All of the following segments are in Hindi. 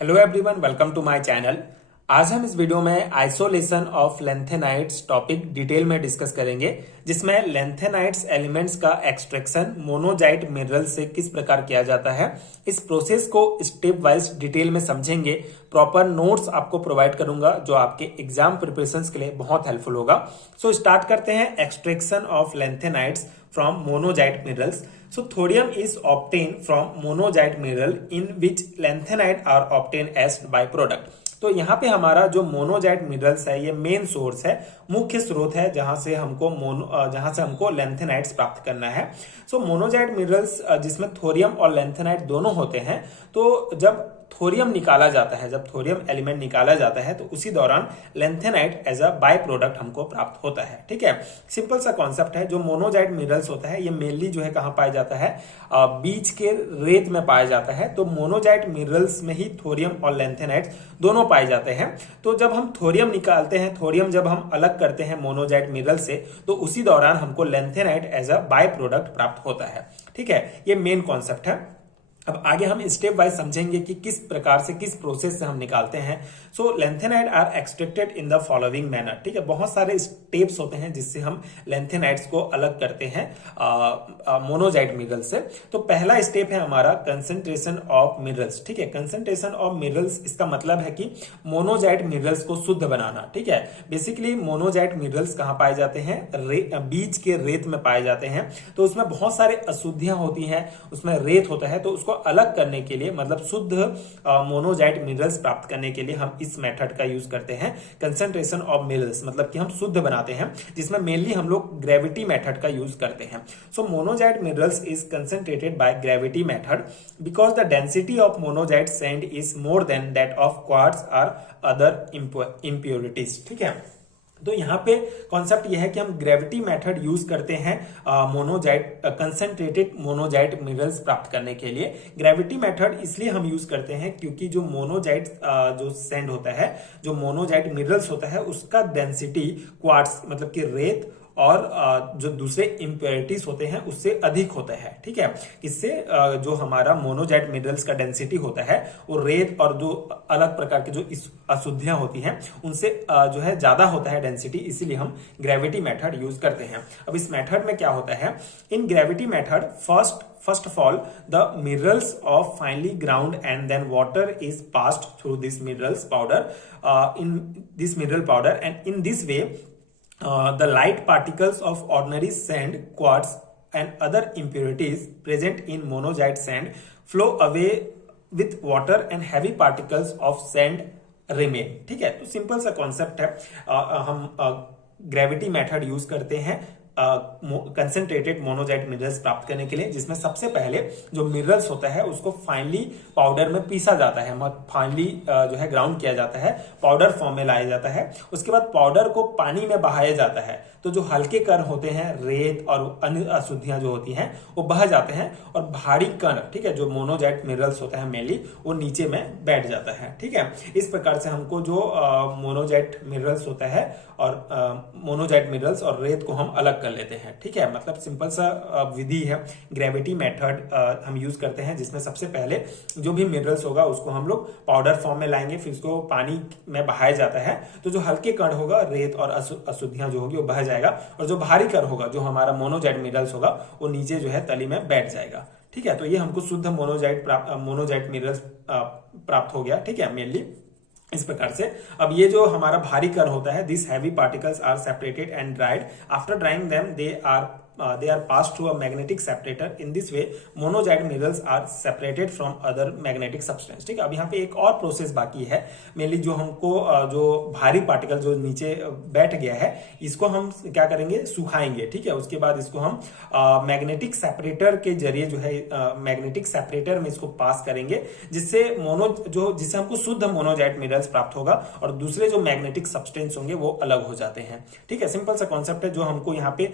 Hello everyone, welcome to my channel. आज हम इस वीडियो में isolation of lanthanides topic detail में डिस्कस करेंगे, जिसमें लेंथेनाइड्स एलिमेंट्स का एक्सट्रैक्शन मोनोजाइट मिनरल से किस प्रकार किया जाता है। इस प्रोसेस को स्टेप वाइज डिटेल में समझेंगे। प्रॉपर नोट्स आपको प्रोवाइड करूंगा जो आपके एग्जाम प्रिपरेशंस के लिए बहुत हेल्पफुल होगा। सो स्टार्ट करते हैं extraction of lanthanides from monazite minerals. So thorium is obtained from monazite mineral in which lanthanide are obtained as byproduct. तो यहाँ पे हमारा जो मोनोजाइट मिनरल्स है ये मेन सोर्स है, मुख्य स्रोत है जहां से हमको लेंथेनाइड्स प्राप्त करना है। सो मोनोजाइट मिनरल्स जिसमें थोरियम और लेंथेनाइड दोनों होते हैं। तो जब थोरियम निकाला जाता है, जब थोरियम एलिमेंट निकाला जाता है तो उसी दौरान lanthanide as a by product हमको प्राप्त होता है। ठीक है, सिंपल सा कॉन्सेप्ट है। जो मोनोजाइट मिनरल्स होता है ये मेनली जो है कहां पाया जाता है, बीच के रेत में पाया जाता है। तो मोनोजाइट मिनरल्स में ही थोरियम और लेंथेनाइड दोनों पाए जाते हैं। तो जब हम थोरियम निकालते हैं, थोरियम जब हम अलग करते हैं मोनोजाइट मिनरल से, तो उसी दौरान हमको lanthanide as a by product प्राप्त होता है। ठीक है, ये मेन कॉन्सेप्ट है। अब आगे हम स्टेप वाइज समझेंगे कि किस प्रकार से, किस प्रोसेस से हम निकालते हैं। So lanthanide are extracted in the following manner. ठीक है, बहुत सारे स्टेप्स होते हैं जिससे हम लेंथेनाइड्स को अलग करते हैं मोनोजाइट मिनरल से। तो पहला स्टेप है हमारा कंसंट्रेशन ऑफ मिनरल्स। ठीक है, कंसंट्रेशन ऑफ मिनरल्स इसका मतलब है कि मोनोजाइट मिनरल्स को शुद्ध बनाना। ठीक है, बेसिकली मोनोजाइट मिनरल्स कहां पाए जाते हैं, बीच के रेत में पाए जाते हैं। तो उसमें बहुत सारे अशुद्धियां होती हैं, उसमें रेत होता है। तो उसको अलग करने के लिए, मतलब शुद्ध मोनोजाइट मिनरल्स प्राप्त करने के लिए हम इस मेथड का यूज करते हैं, कंसंट्रेशन ऑफ मिनरल्स, मतलब कि हम शुद्ध बनाते हैं, जिसमें मेनली हम लोग ग्रेविटी मेथड का यूज करते हैं। So monazite minerals is concentrated by gravity method because the density of monazite sand is more than that of quartz और अदर इम्प्योरिटीज। ठीक है, तो यहाँ पे कॉन्सेप्ट यह है कि हम ग्रेविटी मेथड यूज करते हैं मोनोजाइट, कंसंट्रेटेड मोनोजाइट मिनरल्स प्राप्त करने के लिए। ग्रेविटी मेथड इसलिए हम यूज करते हैं क्योंकि जो मोनोजाइट जो सैंड होता है, जो मोनोजाइट मिनरल्स होता है, उसका डेंसिटी क्वार्ट्ज मतलब कि रेत और जो दूसरे इम्प्योरिटीज होते हैं उससे अधिक होता है। ठीक है, इससे जो हमारा मोनोजाइट मिनरल्स का डेंसिटी होता है वो रेत और जो अलग प्रकार के जो अशुद्धियां होती हैं उनसे जो है ज्यादा होता है डेंसिटी, इसीलिए हम ग्रेविटी मेथड यूज करते हैं। अब इस मेथड में क्या होता है, इन gravity method First of all, the minerals of finely ground and then water is passed through this minerals powder, in this mineral powder, and in this way the light particles of ordinary sand, quartz and other impurities present in monazite sand flow away with water and heavy particles of sand remain। ठीक है, तो सिंपल सा कॉन्सेप्ट है। हम ग्रेविटी मेथड यूज करते हैं कंसंट्रेटेड मोनोजाइट मिनरल्स प्राप्त करने के लिए, जिसमें सबसे पहले जो मिनरल्स होता है उसको फाइनली पाउडर में पीसा जाता है, फाइनली जो है ग्राउंड किया जाता है, पाउडर फॉर्म में लाया जाता है। उसके बाद पाउडर को पानी में बहाया जाता है, तो जो हल्के कण होते हैं, रेत और अन्य अशुद्धियां जो होती हैं वो बह जाते हैं, और भारी कण, ठीक है, जो मोनोजाइट मिनरल्स होता है मेनली, वो नीचे में बैठ जाता है। ठीक है, इस प्रकार से हमको जो मोनोजाइट मिनरल्स होता है और मोनोजाइट मिनरल्स और रेत को हम अलग कर लेते हैं। ठीक है, मतलब सिंपल सा विधि है, ग्रेविटी मेथड हम यूज करते हैं, जिसमें सबसे पहले जो भी मिनरल्स होगा उसको हम लोग पाउडर फॉर्म में लाएंगे, फिर उसको पानी में बहाया जाता है। तो जो हल्के कण होगा, रेत और अशुद्धियां जो होगी वो बह जाएगा, और जो भारी कण होगा, जो हमारा मोनोजाइट मिनरल्स होगा, वो नीचे जो है तली में बैठ जाएगा। ठीक है, तो ये हमको शुद्ध मोनोजाइट मिनरल्स प्राप्त हो गया। ठीक है, मेनली इस प्रकार से। अब ये जो हमारा भारी कण होता है, this heavy particles are separated and dried. After drying them they are passed through a magnetic separator. In this way monazite minerals are separated from other magnetic substance। ठीक है, अब यहाँ पे एक और प्रोसेस बाकी है मेनली, जो हमको जो भारी पार्टिकल जो नीचे बैठ गया है इसको हम क्या करेंगे, सुखाएंगे। ठीक है, उसके बाद इसको हम मैग्नेटिक सेपरेटर के जरिए जो है मैग्नेटिक सेपरेटर में इसको पास करेंगे, जिससे जिससे हमको शुद्ध मोनोजाइट मिनरल्स प्राप्त होगा, और दूसरे जो मैग्नेटिक सब्सटेंस होंगे वो अलग हो जाते हैं। ठीक है, सिंपल सा कॉन्सेप्ट है जो हमको यहाँ पे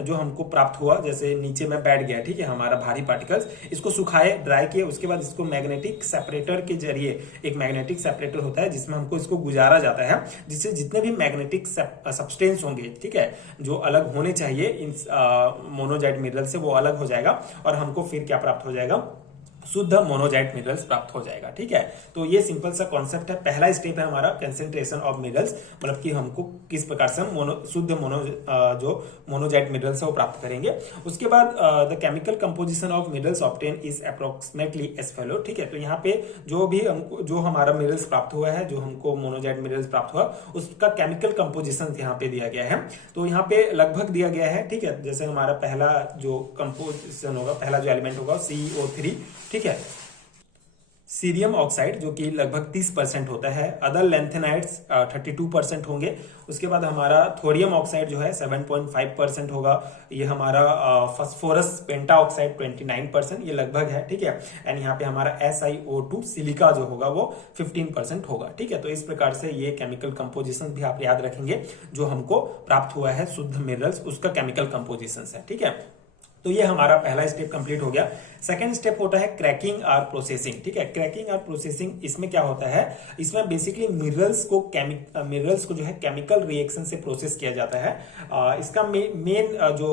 जो हमको प्राप्त हुआ, जैसे नीचे में बैठ गया, ठीक है, हमारा भारी पार्टिकल्स, इसको सुखाए, ड्राई किए, उसके बाद इसको मैग्नेटिक सेपरेटर के जरिए, एक मैग्नेटिक सेपरेटर होता है जिसमें हमको इसको गुजारा जाता है, जिससे जितने भी मैग्नेटिक सब्सटेंस होंगे, ठीक है, जो अलग होने चाहिए इन मोनोजाइट मिनरल से, वो अलग हो जाएगा, और हमको फिर क्या प्राप्त हो जाएगा, शुद्ध मोनोजाइट मिनरल्स प्राप्त हो जाएगा। ठीक है, तो ये सिंपल सा कॉन्सेप्ट है। पहला स्टेप है हमारा कंसेंट्रेशन ऑफ मिनरल्स, मतलब कि हमको किस प्रकार से हम शुद्ध जो मोनोजाइट मिनरल्स है वो प्राप्त करेंगे। उसके बाद the chemical composition of minerals obtain is approximately as follow. ठीक है, तो यहाँ पे जो हमारा मिनरल्स प्राप्त हुआ है, जो हमको मोनोजाइट मिनरल्स प्राप्त हुआ, उसका केमिकल कंपोजिशन यहाँ पे दिया गया है। तो यहाँ पे लगभग दिया गया है। ठीक है, जैसे हमारा पहला जो कंपोजिशन होगा, पहला जो एलिमेंट होगा CO3। ठीक है, सीरियम ऑक्साइड जो कि लगभग 30% होता है। अदर लेंथेनाइड्स 32% होंगे। उसके बाद हमारा थोरियम ऑक्साइड जो है 7.5% होगा। ये हमारा फास्फोरस पेंटा ऑक्साइड 29%, ये लगभग है। ठीक है, एंड यहाँ पे हमारा SiO2 सिलिका जो होगा वो 15% होगा। ठीक है, तो इस प्रकार से ये केमिकल कंपोजिशन भी आप याद रखेंगे, जो हमको प्राप्त हुआ है शुद्ध मिनरल्स, उसका केमिकल कंपोजिशन है। ठीक है, तो ये हमारा पहला स्टेप कंप्लीट हो गया। सेकंड स्टेप होता है क्रैकिंग और प्रोसेसिंग। ठीक है, क्रैकिंग और प्रोसेसिंग, इसमें क्या होता है, इसमें बेसिकली मिनरल्स को जो है केमिकल रिएक्शन से प्रोसेस किया जाता है। इसका मेन जो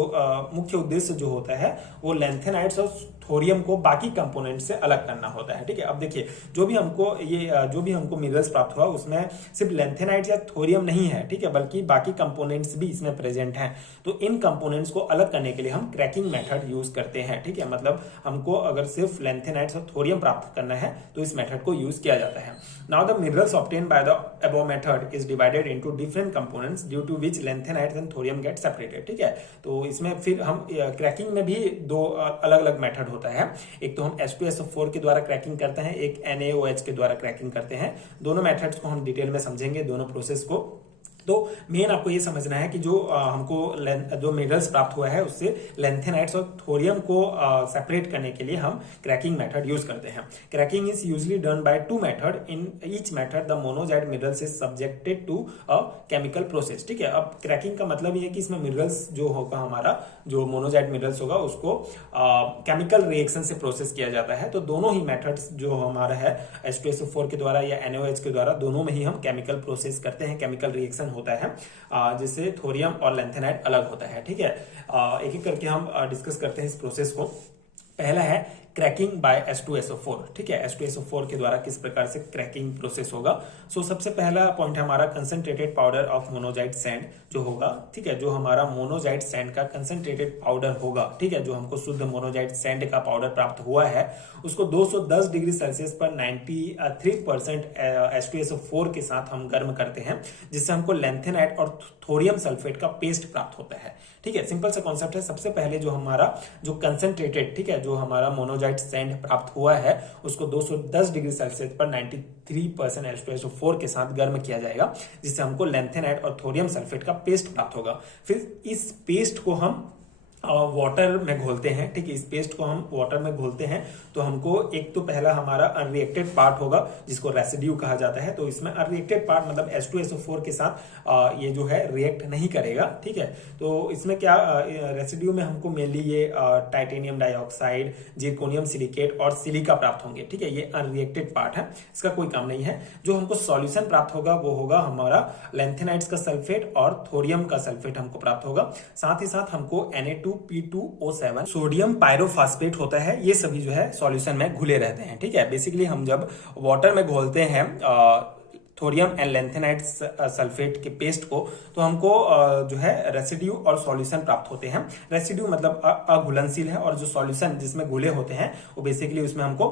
मुख्य उद्देश्य जो होता है वो लैंथेनाइड्स और थोरियम को बाकी कंपोनेंट से अलग करना होता है। ठीक है, अब देखिए जो भी हमको मिनरल्स प्राप्त हुआ उसमें सिर्फ लैंथेनाइड्स या थोरियम नहीं है। ठीक है, बल्कि बाकी कंपोनेंट्स भी इसमें प्रेजेंट हैं। तो इन कंपोनेंट्स को अलग करने के लिए हम क्रैकिंग मेथड यूज करते हैं। ठीक है, मतलब हमको अगर सिर्फ लैंथेनाइड्स और थोरियम प्राप्त करना है तो इस मेथड को यूज किया जाता है। Now the minerals obtain by the above method is divided into different components due to which lanthanides and thorium get separated. ठीक है, तो इसमें फिर हम क्रैकिंग में भी दो अलग अलग मेथड होता है। एक तो हम H2SO4 के द्वारा क्रैकिंग करते हैं, एक NaOH के द्वारा क्रैकिंग करते हैं। दोनों मेथड्स को हम डिटेल में समझेंगे, दोनों प्रोसेस को। तो मेन आपको ये समझना है कि जो मिनरल्स प्राप्त हुआ है उससे लैंथेनाइड्स और थोरियम को सेपरेट करने के लिए हम क्रैकिंग मेथड यूज करते हैं। Cracking is usually done by two method. In each method the monazite minerals is subjected to a chemical process. ठीक है, अब क्रैकिंग का मतलब ये है कि इसमें मिनरल्स जो होगा, हमारा जो मोनोजाइट मिनरल्स होगा उसको केमिकल रिएक्शन से प्रोसेस किया जाता है। तो दोनों ही मेथड्स जो हमारा है H2SO4 के द्वारा या NaOH के द्वारा, दोनों में ही हम केमिकल प्रोसेस करते हैं, केमिकल रिएक्शन होता है, जिससे थोरियम और लैंथेनाइड अलग होता है। ठीक है, एक एक करके हम डिस्कस करते हैं इस प्रोसेस को। पहला है क्रैकिंग बाय H2SO4। ठीक है, H2SO4 के द्वारा किस प्रकार से क्रैकिंग प्रोसेस होगा। सबसे पहला पॉइंट हमारा concentrated powder of monazite sand जो होगा। ठीक है, जो हमारा मोनोजाइट सैंड का कंसंट्रेटेड पाउडर होगा। ठीक है, जो हमको शुद्ध मोनोजाइट सैंड का पाउडर प्राप्त हुआ है उसको 210 डिग्री सेल्सियस पर 93% H2SO4 के साथ हम गर्म करते हैं, जिससे हमको लैंथेनाइड और थोरियम सल्फेट का पेस्ट प्राप्त होता है। ठीक है, सिंपल सा कॉन्सेप्ट है। सबसे पहले जो हमारा जो कंसंट्रेटेड, ठीक है, जो हमारा मोनोजाइट सैंड प्राप्त हुआ है उसको 210 डिग्री सेल्सियस पर 93% H2SO4 के साथ गर्म किया जाएगा, जिससे हमको लैंथेनाइड और थोरियम सल्फेट का पेस्ट प्राप्त होगा। फिर इस पेस्ट को हम वाटर में घोलते हैं। ठीक है, इस पेस्ट को हम वाटर में घोलते हैं तो हमको एक तो पहला हमारा अनरिएक्टेड पार्ट होगा जिसको रेसिड्यू कहा जाता है। तो इसमें अनरिएक्टेड पार्ट मतलब H2SO4 के साथ ये जो है रिएक्ट नहीं करेगा। ठीक है, तो इसमें क्या रेसिड्यू में हमको मेनली ये टाइटेनियम डाइऑक्साइड, जिरकोनियम सिलिकेट और सिलिका प्राप्त होंगे। ठीक है, ये अनरिएक्टेड पार्ट है, इसका कोई काम नहीं है। जो हमको सॉल्यूशन प्राप्त होगा वो होगा हमारा लैंथेनाइड्स का सल्फेट और थोरियम का सल्फेट हमको प्राप्त होगा। साथ ही साथ हमको Na2P2O7 सोडियम पायरोफॉस्फेट होता है। ये सभी जो है सॉल्यूशन में घुले रहते हैं। ठीक है, बेसिकली हम जब वाटर में घोलते हैं थोरियम एंड लैंथेनाइड सल्फेट के पेस्ट को, तो हमको जो है रेसिड्यू और सॉल्यूशन प्राप्त होते हैं। रेसिड्यू मतलब अघुलनशील है, और जो सॉल्यूशन जिसमें घुले होते हैं वो बेसिकली उसमें हमको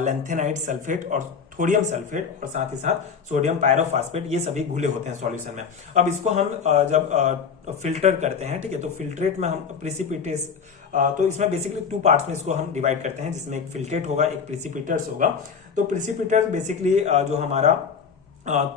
लैंथेनाइड सल्फेट और थोरियम सल्फेट और साथ ही साथ सोडियम पायरोफॉस्फेट, ये सभी घुले होते हैं सॉल्यूशन में। अब इसको हम जब फिल्टर करते हैं, ठीक है, तो फिल्ट्रेट में हम प्रिसिपिटेस, तो इसमें बेसिकली टू पार्ट्स में इसको हम डिवाइड करते हैं, जिसमें एक फिल्ट्रेट होगा, एक प्रिसिपिटर्स होगा। तो प्रिसिपिटर बेसिकली जो हमारा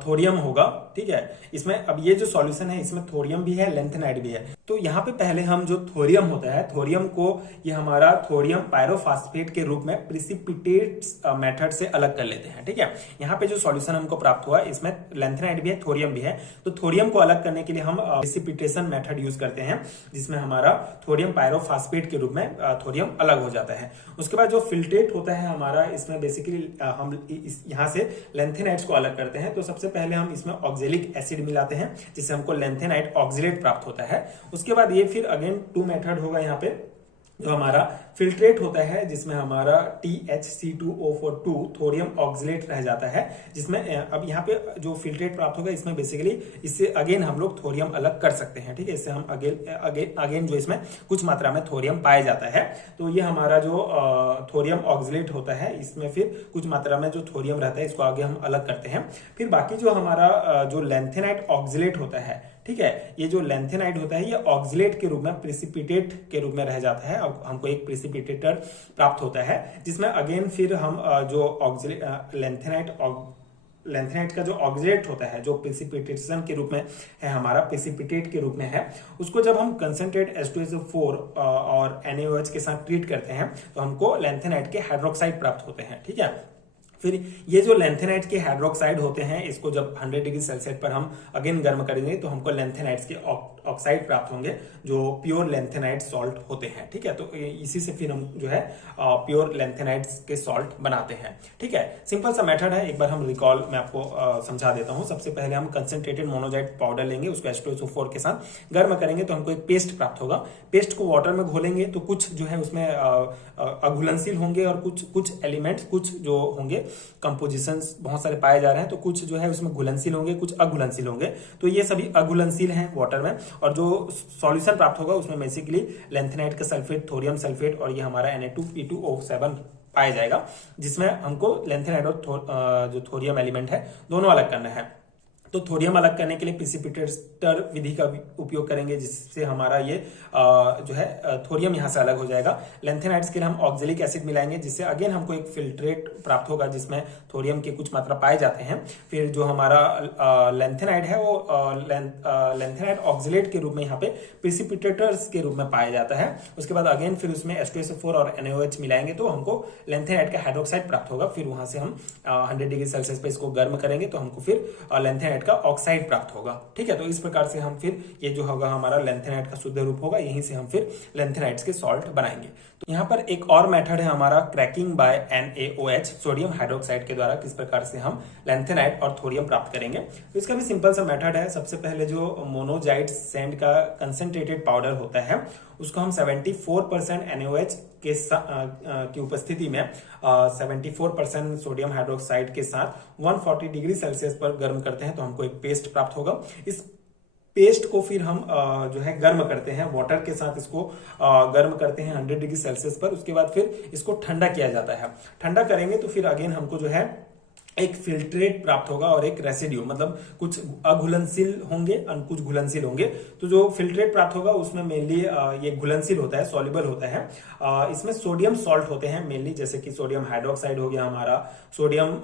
थोरियम होगा। ठीक है, इसमें अब ये जो सॉल्यूशन है इसमें थोरियम भी है, लैंथेनाइड भी है। तो यहाँ पे पहले हम जो थोरियम होता है, थोरियम को ये हमारा थोरियम पायरोफॉस्फेट के रूप में प्रिसिपिटेट मेथड से अलग कर लेते हैं। ठीक है, यहाँ पे जो सॉल्यूशन हमको प्राप्त हुआ इसमें लैंथेनाइड भी है, थोरियम भी है। तो थोरियम को अलग करने के लिए हम प्रिसिपिटेशन मेथड यूज करते हैं, जिसमें हमारा थोरियम पायरोफॉस्फेट के रूप में थोरियम अलग हो जाता है। उसके बाद जो फिल्ट्रेट होता है हमारा, इसमें बेसिकली हम यहाँ से लैंथेनाइड्स को अलग करते हैं। तो सबसे पहले हम इसमें ऑक्जेलिक एसिड मिलाते हैं, जिससे हमको लैंथेनाइड ऑक्जिलेट प्राप्त होता है। उसके बाद ये फिर अगेन टू मेथड होगा यहाँ पे, जो हमारा फिल्ट्रेट होता है जिसमें हमारा THC2O42 थोरियम ऑक्सलेट रह जाता है, जिसमें अब यहाँ पे जो फिल्ट्रेट प्राप्त होगा इसमें बेसिकली इससे अगेन हम लोग थोरियम अलग कर सकते हैं। ठीक है, इससे हम अगेन जो इसमें कुछ मात्रा में थोरियम पाया जाता है। तो ये हमारा जो थोरियम ऑक्सलेट होता है इसमें फिर कुछ मात्रा में जो थोरियम रहता है इसको आगे हम अलग करते हैं। फिर बाकी जो हमारा जो लैंथेनाइट ऑक्सलेट होता है, ठीक है, ये जो लैंथेनाइट होता है ये ऑक्सलेट के रूप में, प्रेसिपिटेट के रूप में रह जाता है। अब हमको एक प्रेसिपिटेटर प्राप्त होता है जिसमें अगेन फिर हम जो लैंथेनाइट का जो ऑक्सलेट होता है जो प्रेसिपिटेशन के रूप में है, हमारा प्रेसिपिटेट के रूप में है, उसको जब हम कंसंट्रेट H2SO4 और NaOH के साथ ट्रीट करते हैं तो हमको लैंथेनाइट के हाइड्रोक्साइड प्राप्त होते हैं। ठीक है, फिर ये जो लैंथेनाइट के हाइड्रोक्साइड होते हैं इसको जब 100 डिग्री सेल्सियस पर हम अगेन गर्म करेंगे तो हमको लैंथेनाइट्स के ऑक्साइड प्राप्त होंगे जो प्योर लैंथेनाइट सॉल्ट होते हैं। ठीक है, तो इसी से फिर हम जो है प्योर लैंथेनाइट्स के सॉल्ट बनाते हैं। ठीक है, सिंपल सा मेथड है, एक बार हम रिकॉल मैं आपको समझा देता हूं। सबसे पहले हम कंसंट्रेटेड मोनोजाइट पाउडर लेंगे, उसको H2SO4 के साथ गर्म करेंगे तो हमको एक पेस्ट प्राप्त होगा। पेस्ट को वाटर में घोलेंगे तो कुछ जो है उसमें अघुलनशील होंगे और कुछ एलिमेंट्स, कुछ जो होंगे कंपोजिशंस बहुत सारे पाए जा रहे हैं, तो कुछ जो है उसमें घुलनशील होंगे, कुछ अघुलनशील होंगे। तो ये सभी अघुलनशील हैं वाटर में, और जो सॉल्यूशन प्राप्त होगा उसमें बेसिकली लैंथेनाइट का सल्फेट, थोरियम सल्फेट और ये हमारा Na2P2O7 पाया जाएगा, जिसमें हमको लैंथेनाइट और जो थोरियम एलिमेंट है दोनों अलग करना है। तो थोरियम अलग करने के लिए प्रेसिपिटेटर विधि का उपयोग करेंगे, जिससे हमारा ये जो है थोरियम यहां से अलग हो जाएगा। लैंथेनाइट्स के लिए हम ऑक्जेलिक एसिड मिलाएंगे, जिससे अगेन हमको एक फिल्ट्रेट प्राप्त होगा जिसमें थोरियम के कुछ मात्रा पाए जाते हैं। फिर जो हमारा लैंथेनाइट है वो लैंथेनाइट ऑक्जेलेट के रूप में यहाँ पे प्रेसिपिटेटर्स के रूप में पाया जाता है। उसके बाद अगेन फिर उसमें H2SO4 और NaOH मिलाएंगे तो हमको लैंथेनाइट का हाइड्रोक्साइड प्राप्त होगा। फिर वहां से हम 100 डिग्री सेल्सियस पे इसको गर्म करेंगे तो हमको फिर लैंथेनाइट का ऑक्साइड प्राप्त होगा। ठीक है, तो इस प्रकार से हम फिर ये जो होगा हमारा लैंथेनाइट का शुद्ध रूप होगा, यहीं से हम फिर लैंथेनाइट्स के सॉल्ट बनाएंगे। तो यहाँ पर एक और मेथड है हमारा cracking by NaOH, sodium hydroxide के द्वारा किस प्रकार से हम लैंथेनाइट और थोरियम प्राप्त करेंगे। तो इसका भी सिंपल सा मेथड है। सबसे पहले जो मोनोजाइट सैंड का कंसंट्रेटेड पाउडर होता है उसको हम 74% NaOH की उपस्थिति में 74% सोडियम हाइड्रोक्साइड के साथ 140 डिग्री सेल्सियस पर गर्म करते हैं तो हमको एक पेस्ट प्राप्त होगा। इस पेस्ट को फिर हम जो है गर्म करते हैं वाटर के साथ, इसको गर्म करते हैं 100 डिग्री सेल्सियस पर। उसके बाद फिर इसको ठंडा किया जाता है। ठंडा करेंगे तो फिर अगेन हमको जो है एक फिल्ट्रेट प्राप्त होगा और एक रेसिड्यू, मतलब कुछ अघुलनशील होंगे और कुछ घुलनशील होंगे। तो जो फिल्ट्रेट प्राप्त होगा उसमें मेनली ये घुलनशील होता है, सॉल्युबल होता है। इसमें सोडियम सॉल्ट होते हैं मेनली, जैसे कि सोडियम हाइड्रोक्साइड हो गया हमारा, सोडियम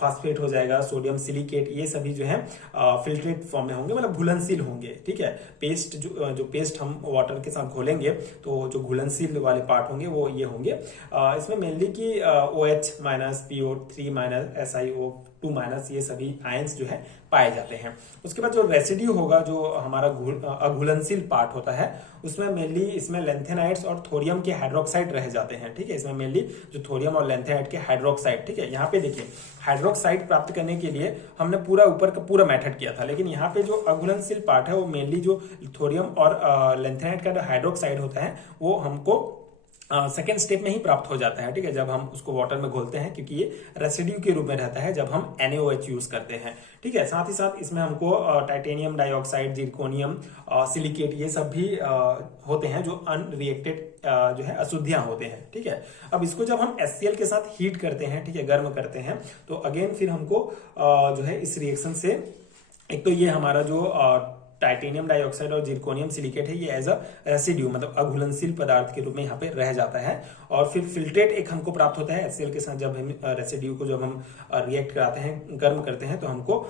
फास्फेट हो जाएगा, सोडियम सिलिकेट, ये सभी जो है फिल्ट्रेट फॉर्म में होंगे, मतलब घुलनशील होंगे। ठीक है, पेस्ट जो पेस्ट हम वाटर के साथ घोलेंगे तो जो घुलनशील वाले पार्ट होंगे वो ये होंगे। इसमें मेनली की OH minus, PO3 minus, SiO2 ये सभी आयंस जो है पाए जाते हैं। उसके बाद जो रेसिड्यू होगा, जो हमारा अघुलनशील पार्ट होता है, उसमें मेनली इसमें लैंथेनाइट्स और थोरियम के हाइड्रोक्साइड रह जाते हैं। ठीक है, इसमें मेनली जो थोरियम और लैंथेनाइट के हाइड्रोक्साइड, ठीक है, यहाँ पे देखिए हाइड्रोक्साइड प्राप्त करने के लिए हमने पूरा ऊपर का पूरा मेथड किया था, लेकिन यहाँ पे जो अघुलनशील पार्ट है वो मेनली जो थोरियम और लैंथेनाइट का जो हाइड्रोक्साइड होता है वो हमको सेकेंड स्टेप में ही प्राप्त हो जाता है। ठीक है, जब हम उसको वाटर में घोलते हैं, क्योंकि ये रेसिड्यू के रूप में रहता है जब हम NaOH यूज करते हैं। ठीक है, साथ ही साथ इसमें हमको टाइटेनियम डाइऑक्साइड, जिरकोनियम सिलिकेट, ये सब भी होते हैं जो अनरिएक्टेड जो है अशुद्धियां होते हैं। ठीक है, अब इसको जब हम HCl के साथ हीट करते हैं, ठीक है, गर्म करते हैं, तो अगेन फिर हमको जो है इस रिएक्शन से एक तो ये हमारा जो टाइटेनियम डाइऑक्साइड और जिरकोनियम सिलिकेट है ये एज अ रेसिड्यू, मतलब अघुलनशील पदार्थ के रूप में यहाँ पे रह जाता है। और फिर फिल्ट्रेट एक हमको प्राप्त होता है HCl के साथ। जब हम रेसिड्यू को जब हम रिएक्ट कराते हैं, गर्म करते हैं, तो हमको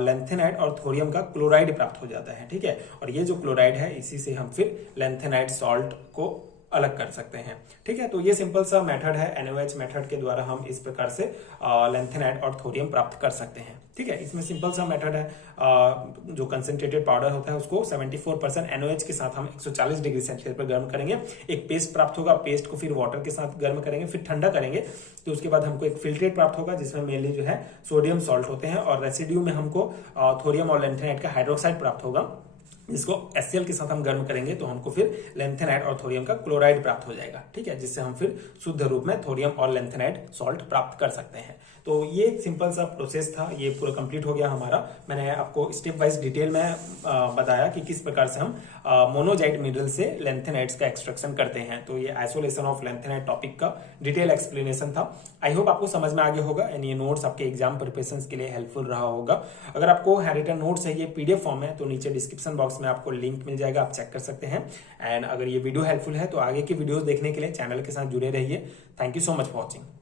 लैंथेनाइट और थोरियम का क्लोराइड प्राप्त हो जाता है। ठीक है, और ये जो क्लोराइड है इसी से हम फिर लैंथेनाइट सॉल्ट को अलग कर सकते हैं। ठीक है, तो ये सिंपल सा मेथड है। NaOH मेथड के द्वारा हम इस प्रकार से लैंथेनाइट और थोरियम प्राप्त कर सकते हैं। ठीक है, इसमें सिंपल सा मेथड है। जो कंसंट्रेटेड पाउडर होता है उसको 74% NaOH के साथ हम 140 डिग्री सेल्सियस पर गर्म करेंगे, एक पेस्ट प्राप्त होगा। पेस्ट को फिर वाटर के साथ गर्म करेंगे, फिर ठंडा करेंगे, तो उसके बाद हमको एक फिल्ट्रेट प्राप्त होगा जिसमें मेनली जो है सोडियम सॉल्ट होते हैं, और रेसिड्यू में हमको थोरियम और लैंथेनाइट का हाइड्रोक्साइड प्राप्त होगा। इसको HCl के साथ हम गर्म करेंगे तो हमको फिर लैंथेनाइड और थोरियम का क्लोराइड प्राप्त हो जाएगा। ठीक है, जिससे हम फिर शुद्ध रूप में थोरियम और लैंथेनाइड सॉल्ट प्राप्त कर सकते हैं। तो ये एक सिंपल सा प्रोसेस था, ये पूरा कंप्लीट हो गया हमारा। मैंने आपको स्टेप वाइज डिटेल में बताया कि किस प्रकार से हम मोनोजाइट मिनरल से लैंथेनाइड्स का एक्सट्रैक्शन करते हैं। तो ये आइसोलेशन ऑफ लैंथेनाइड टॉपिक का डिटेल एक्सप्लेनेशन था। आई होप आपको समझ में आ गया होगा एंड ये नोट्स आपके एग्जाम प्रिपरेशन के लिए हेल्पफुल रहा होगा। अगर आपको हैंडरिटन नोट्स है, ये PDF फॉर्म है, तो नीचे डिस्क्रिप्शन बॉक्स में आपको लिंक मिल जाएगा, आप चेक कर सकते हैं। एंड अगर ये वीडियो हेल्पफुल है तो आगे की वीडियोस देखने के लिए चैनल के साथ जुड़े रहिए। Thank you so much for watching.